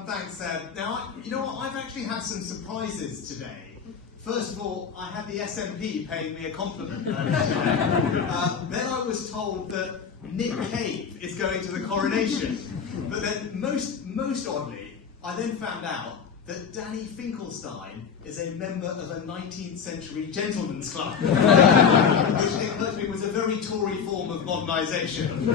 Thanks, Seb. Now, you know what? I've actually had some surprises today. First of all, I had the SNP paying me a compliment today. Then I was told that Nick Cave is going to the coronation. But then, most oddly, I then found out that Danny Finkelstein is a member of a 19th century gentleman's club, which occurred to me was a very Tory form of modernisation.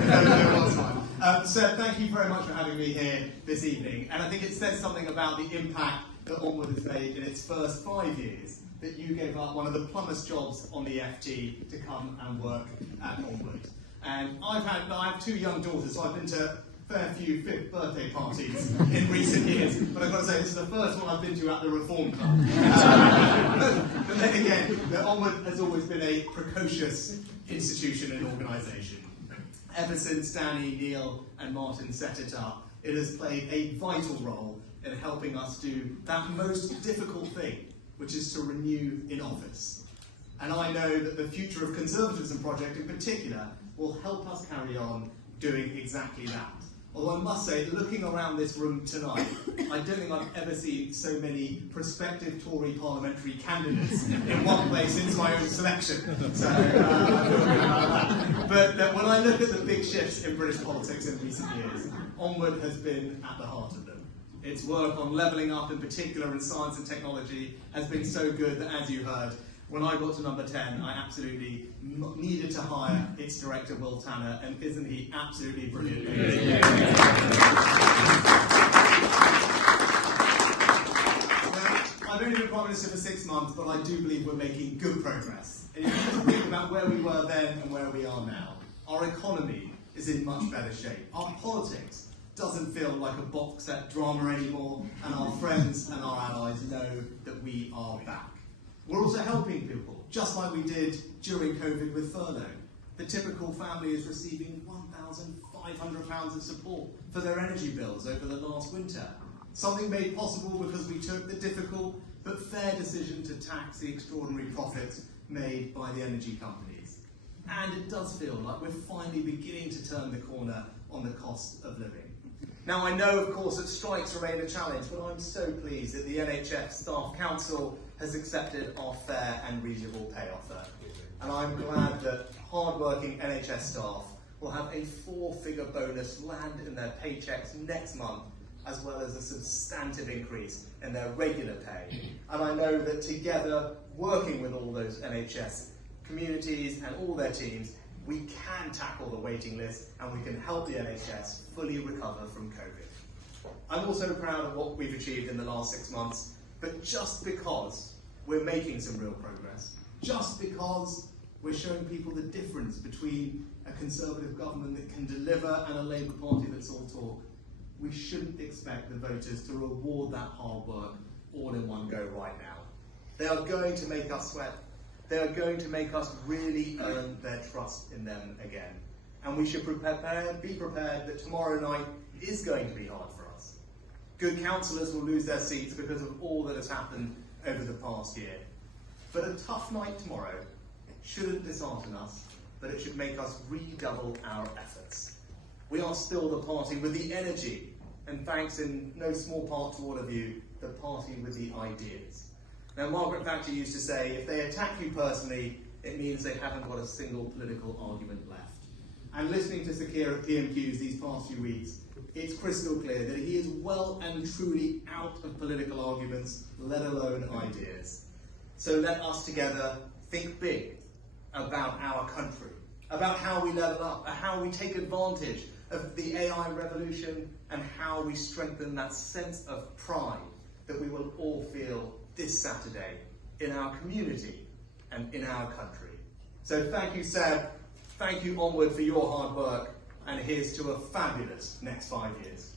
So thank you very much for having me here this evening, and I think it says something about the impact that Onward has made in its first 5 years, that you gave up one of the plumbest jobs on the FT to come and work at Onward. And I have 2 young daughters, so I've been to fair few 5th birthday parties in recent years, but I've got to say this is the first one I've been to at the Reform Club. But then again, Onward has always been a precocious institution and organisation. Ever since Danny, Neil and Martin set it up, it has played a vital role in helping us do that most difficult thing, which is to renew in office. And I know that the Future of Conservatism project in particular will help us carry on doing exactly that. Although I must say, looking around this room tonight, I don't think I've ever seen so many prospective Tory parliamentary candidates in one place since my own selection. So, I feel good about that. But when I look at the big shifts in British politics in recent years, Onward has been at the heart of them. Its work on levelling up, in particular in science and technology, has been so good that, as you heard, when I got to number 10, I absolutely needed to hire its director, Will Tanner, and isn't he absolutely brilliant? I've only been Prime Minister for 6 months, but I do believe we're making good progress. And if you think about where we were then and where we are now, our economy is in much better shape. Our politics doesn't feel like a box set drama anymore, and our friends and our allies know that we are back. We're also helping people, just like we did during COVID with furlough. The typical family is receiving £1,500 of support for their energy bills over the last winter. Something made possible because we took the difficult but fair decision to tax the extraordinary profits made by the energy companies. And it does feel like we're finally beginning to turn the corner on the cost of living. Now, I know, of course, that strikes remain a challenge, but I'm so pleased that the NHS Staff Council has accepted our fair and reasonable pay offer. And I'm glad that hard-working NHS staff will have a 4-figure bonus land in their paychecks next month, as well as a substantive increase in their regular pay. And I know that together, working with all those NHS communities and all their teams, we can tackle the waiting list and we can help the NHS fully recover from COVID. I'm also proud of what we've achieved in the last 6 months, but just because we're making some real progress, just because we're showing people the difference between a Conservative government that can deliver and a Labour Party that's all talk, we shouldn't expect the voters to reward that hard work all in one go right now. They are going to make us sweat. They are going to make us really earn their trust in them again. And we should be prepared that tomorrow night is going to be hard for us. Good councillors will lose their seats because of all that has happened over the past year. But a tough night tomorrow shouldn't dishearten us, but it should make us redouble our efforts. We are still the party with the energy, and thanks in no small part to all of you, the party with the ideas. Now, Margaret Thatcher used to say, if they attack you personally, it means they haven't got a single political argument left. And listening to Sir Keir at PMQs these past few weeks, it's crystal clear that he is well and truly out of political arguments, let alone ideas. So let us together think big about our country, about how we level up, how we take advantage of the AI revolution, and how we strengthen that sense of pride that we will all feel this Saturday in our community and in our country. So thank you, Seb, thank you Onward for your hard work, and here's to a fabulous next 5 years.